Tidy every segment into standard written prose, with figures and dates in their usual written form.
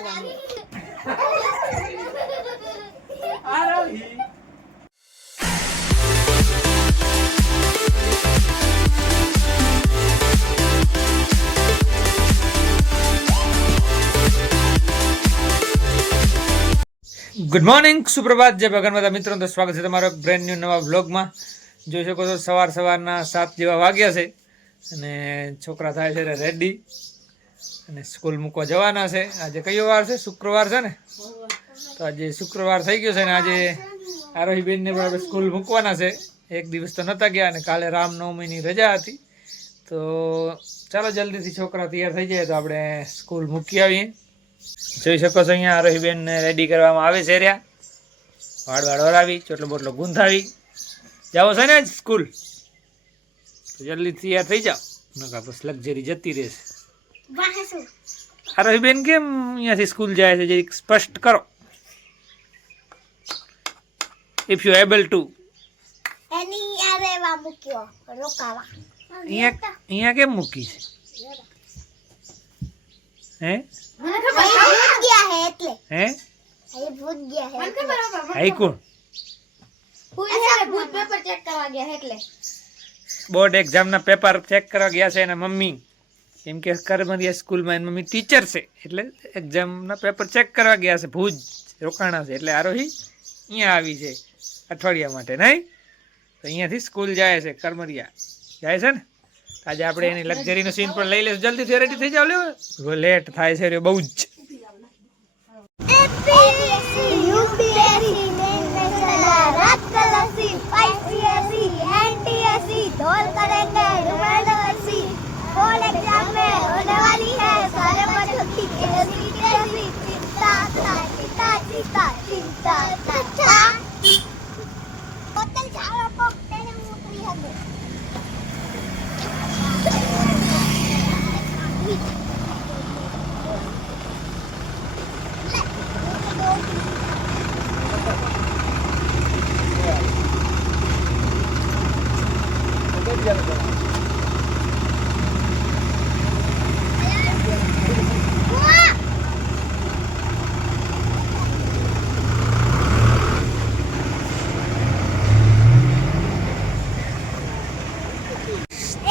કરવાની. Good morning, સુપ્રભાત, જય ભગવાન મિત્રો. તો સ્વાગત છે તમારો બ્રેન્ડ ન્યૂ નવા વ્લોગમાં. જોઈ શકો છો સવારના 7 જેવા વાગ્યા છે અને છોકરા થાય છે રેડી અને સ્કૂલ મૂકવા જવાના છે. આજે કયો વાર છે? શુક્રવાર છે ને? તો આજે શુક્રવાર થઈ ગયો છે ને આજે આરોહીબેનને પણ આપણે સ્કૂલ મૂકવાના છે. એક દિવસ તો નહોતા ગયા અને કાલે રામનવમીની રજા હતી. તો ચાલો જલ્દીથી છોકરા તૈયાર થઈ જાય તો આપણે સ્કૂલ મૂકી આવીએ. જોઈ શકો છો અહીંયા આરોહીબેનને રેડી કરવામાં આવે છે. રહ્યા વાળ વરાવી, ચોટલો બોટલો ગૂંથાવી જાઓ છે ને સ્કૂલ. તો જલ્દી તૈયાર થઈ જાઓ, નકા બસ લક્ઝરી જતી રહેશે. આરોહીબેન કેમ અહીંયાથી સ્કૂલ જાય છે જરીક સ્પષ્ટ કરો. If you able to. એની યારે વા મૂક્યો રોકાવા. અહીંયા કેમ મૂકી છે? હે ભૂત ગયા હે એટલે. હે એ ભૂત ગયા હે એટલે. આઈ કોણ? ભૂત પેપર ચેક કરવા ગયા એટલે. બોર્ડ એક્ઝામના પેપર ચેક કરવા ગયા છે એના મમ્મી. કેમ કે કરમરિયા સ્કૂલમાં એની મમ્મી ટીચર છે એટલે એક્ઝામના પેપર ચેક કરવા ગયા છે. ભુજ રોકાણા છે એટલે આરોહી અહીંયા આવી છે અઠવાડિયા માટે. નહીં તો અહીંયાથી સ્કૂલ જાય છે, કરમરિયા જાય છે ને. આજે આપણે એની લક્ઝરીનો સીન પણ લઈ લઈશું. જલ્દીથી રેડી થઈ જાવ. લ્યો લેટ થાય છે બહુ જ.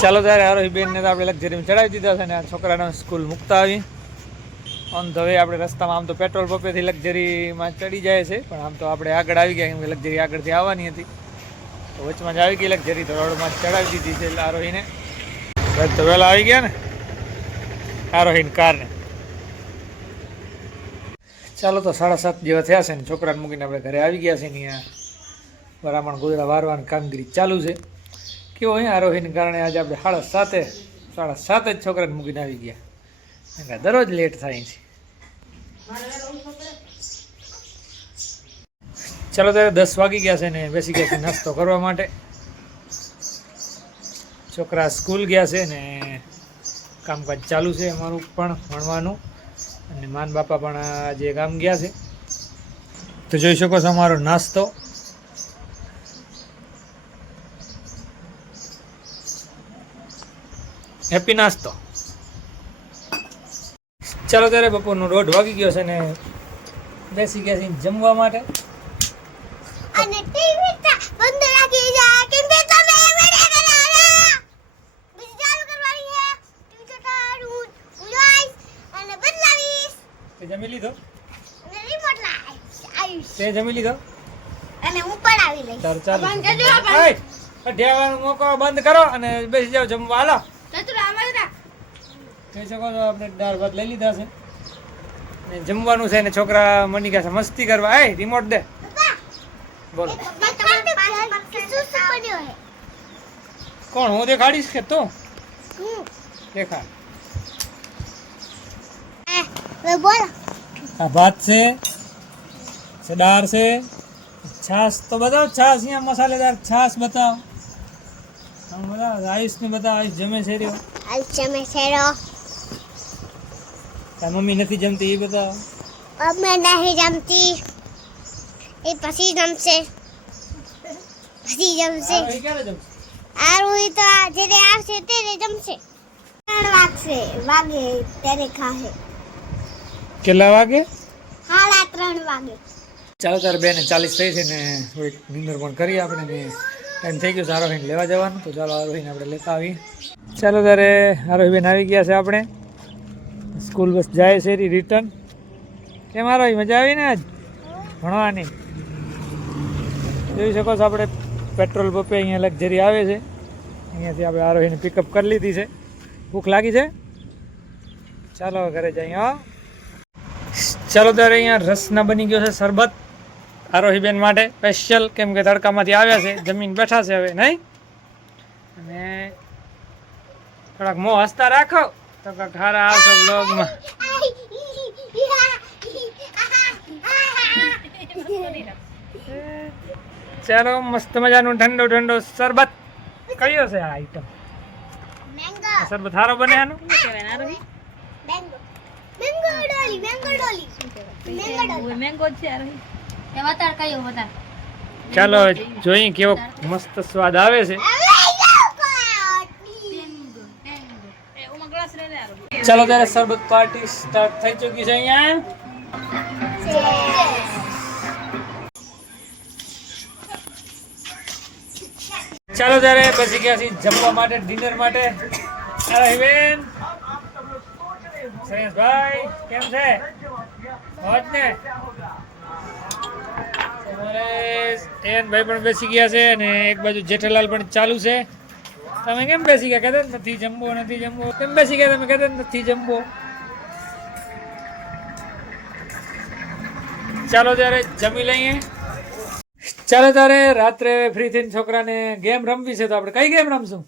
ચાલો ત્યારે આરોહીબેનને તો આપણે લક્ઝરીમાં ચડાવી દીધા છે ને આ છોકરાને સ્કૂલ મૂકતા આવી. ઓન ધ વે આપણે રસ્તામાં આમ તો પેટ્રોલ પંપેથી લક્ઝરીમાં ચડી જાય છે, પણ આમ તો આપણે આગળ આવી ગયા કેમ કે લક્ઝરી આગળથી આવવાની હતી. તો વચમાં જ આવી ગઈ લક્ઝરી, તો રોડમાં ચડાવી દીધી છે આરોહીને. તો વહેલા આવી ગયા ને આરોહીને કારને. ચાલો તો 7:30 જેવા થયા છે ને છોકરાને મૂકીને આપણે ઘરે આવી ગયા છે ને અહીંયા બરામણ ગોદડા વારવાની કામગીરી ચાલુ છે. કેવો અહીંયા આરોહીને કારણે આજે આપણે 7:30 જ છોકરાને મૂકીને આવી ગયા. દરરોજ લેટ થાય છે. ચાલો ત્યારે 10 વાગી ગયા છે ને બેસી ગયા છે નાસ્તો કરવા માટે. છોકરા સ્કૂલ ગયા છે ને કામકાજ ચાલુ છે અમારું પણ ભણવાનું, અને માન બાપા પણ આજે કામ ગયા છે. તો જોઈ શકો છો અમારો નાસ્તો. હેપી નાસ્તો. ચાલો ત્યારે બપોરનો 1:30 વાગી ગયો છે ને બેસી ગયા છે જમવા માટે. અને ટીવી બંધ રાખી જા કેમ કે તમે વિડિયો બનાવો. બીજી ચાલુ કરવાની છે. ટીવી ચોટાડું ગાઈસ અને બદલાવીશ. તે જમી લીધો? અને રિમોટ લાવીશ. તે જમી લીધો? અને હું પણ આવી લઈશ. ચાલો ચાલો. ઢેવાનું મોકો બંધ કરો અને બેસી જાઓ જમવા. હાલો કહી શકો છો આપણે દાળ ભાત લઈ લીધા છે ને જમવાનું છે ને છોકરા મની ગયા છે મસ્તી કરવા. એ રિમોટ દે. બોલો કોણ? હું દેખાડીશ કે તું દેખાડ? આ ભાત છે, દાળ છે, છાશ તો બતાવો. છાશ અહીંયા મસાલેદાર છાશ બતાવો. આમ બતાવો. આયુષને બતાવો. આયુષ જમે છે રહ્યો. તાર મમ્મી નથી જમતી એ બતાવો. અમે નહીં જમતી. એ પછી જમશે. ક્યારે જમશે? આરુઈ તો જ્યારે આવશે ત્યારે જમશે. 3 વાગે ત્યારે ખાશે. કેટલા વાગે? 3:30 વાગે. ચાલો ત્યારે 2:40 થઈ છે ને થોડીક નિંદર પણ કરીએ આપણે ને ટાઈમ થઈ ગયો છે આરોહીને લેવા જવાનું. તો ચાલો આરોહીને આપણે લેતા આવીએ. ચાલો ત્યારે આરોહીબેન આવી ગયા છે આપણે. સ્કૂલ બસ જાય છે રિટર્ન. કેમ આરોહી મજા આવી ને આજ ભણવાની? જોઈ શકો છો આપણે પેટ્રોલ પંપે અહીંયા લક્ઝરી આવે છે. અહીંયાથી આપણે આરોહીને પિકઅપ કરી લીધી છે. ભૂખ લાગી છે? ચાલો ઘરે જઈએ. હા ચાલો ત્યારે અહીંયા રસના બની ગયો છે શરબત આરોહીબેન માટે સ્પેશિયલ, કેમ કે તડકામાંથી આવ્યા છે, જમીન બેઠા છે હવે નહીં. અને થોડાક મોં હસતા રાખો તો કાંઈક સારા આવશો બ્લોગમાં. ચાલો મસ્ત મજાનું ઠંડો ઠંડો શરબત. કયો છે આ આઈટમ? મેંગો. શરબત સારો બને આનું? મેંગો. મેંગો ડોલી. મેંગો ડોલી. મેંગો ડોલી. ચાલો જોઈએ કેવો મસ્ત સ્વાદ આવે છે. ચાલો ત્યારે શરબત પાર્ટી સ્ટાર્ટ થઈ ચૂકી છે અહીંયા. ચાલો ત્યારે બેસી ગયા છીએ જમવા માટે, ડિનર માટે. આરોહીબેન, શ્રેયસભાઈ કેમ છે? હોત ને? ભાઈ પણ બેસી ગયા છે અને એક બાજુ જેઠાલાલ પણ ચાલુ છે. તમે કેમ બેસી ગયા? કહેતા નથી જમવો, નથી જમવો. કેમ બેસી ગયા તમે? કહેતા નથી જમવો. ચાલો ત્યારે જમી લઈએ. ચાલો ત્યારે રાત્રે ફ્રી થઈને છોકરાને ગેમ રમવી છે, તો આપણે કઈ ગેમ રમશું?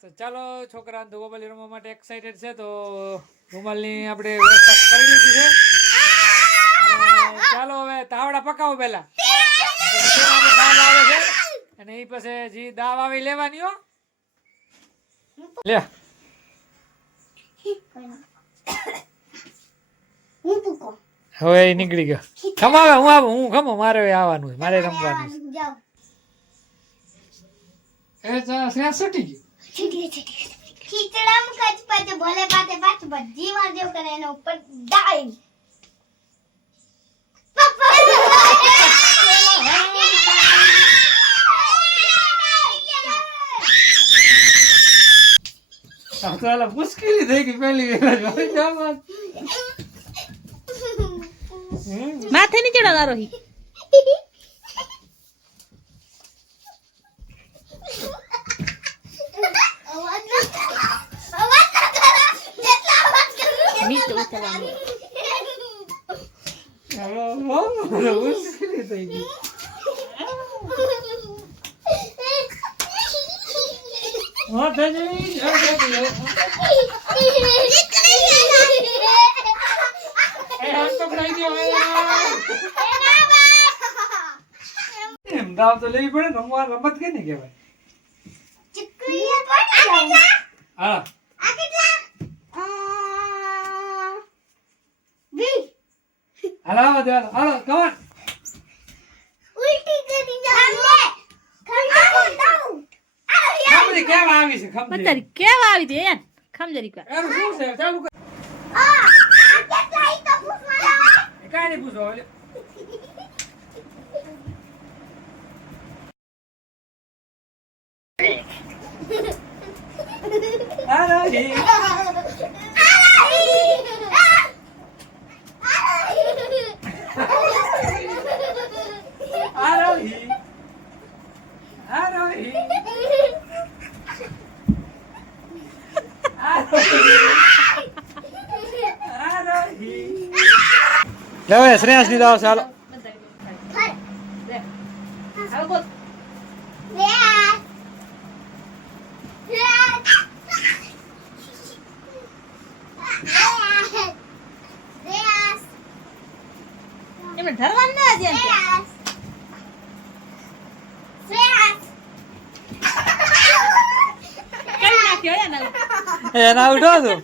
તો ચાલો છોકરા ધોબાલી રમવા માટે એક્સાઇટેડ છે, તો રૂમાલની આપણે વ્યવસ્થા કરી લીધી છે. ચાલો હવે તાવડા પકાવો પહેલા. દાવ આવે છે અને એ પછી જે દાવ આવી લેવાની હો. લે હવે એ નીકળી ગયો. ખમાવે હું આવું, હું ખમો, મારે આવવાનું છે, મારે રમવાનું છે. છૂટી ગયું. ખીચડામાં કચ પચ ભોલે પાતે પાછ બધી વાર જેવું કરે એના ઉપર ડાઈ. મુશ્કેલી થઈ ગઈ પહેલી માથે ની ચડાવ આરોહી. મુશ્કેલી થઈ ગઈ. દાવ તો લેવી પડે. રમવા રમત કે નહીં કહેવાય. હા હાલો હાલો કમાન. ખમરી કેવા આવી છે? પતારી કેવા આવી છે યાર? ખમજરી કા એનું શું છે? ચાલુ કર. કાઈ નહીં પૂછો. આરોહી આરોહી આરોહી આરોહી. લે શ્રેયાસ ની દાવ. ચાલો એમને ધરવાનું ના છે એમ. કરી નાખ્યો એના ઉઠો છો.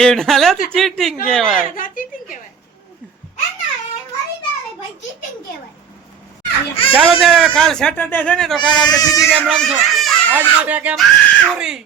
એ ના લે તો ચીટિંગ કહેવાય. ચાલો ત્યારે કાલ સેટરડે છે ને, તો કાલ આપણે બીજી ગેમ રમશું. આજ માટે કેમ પૂરી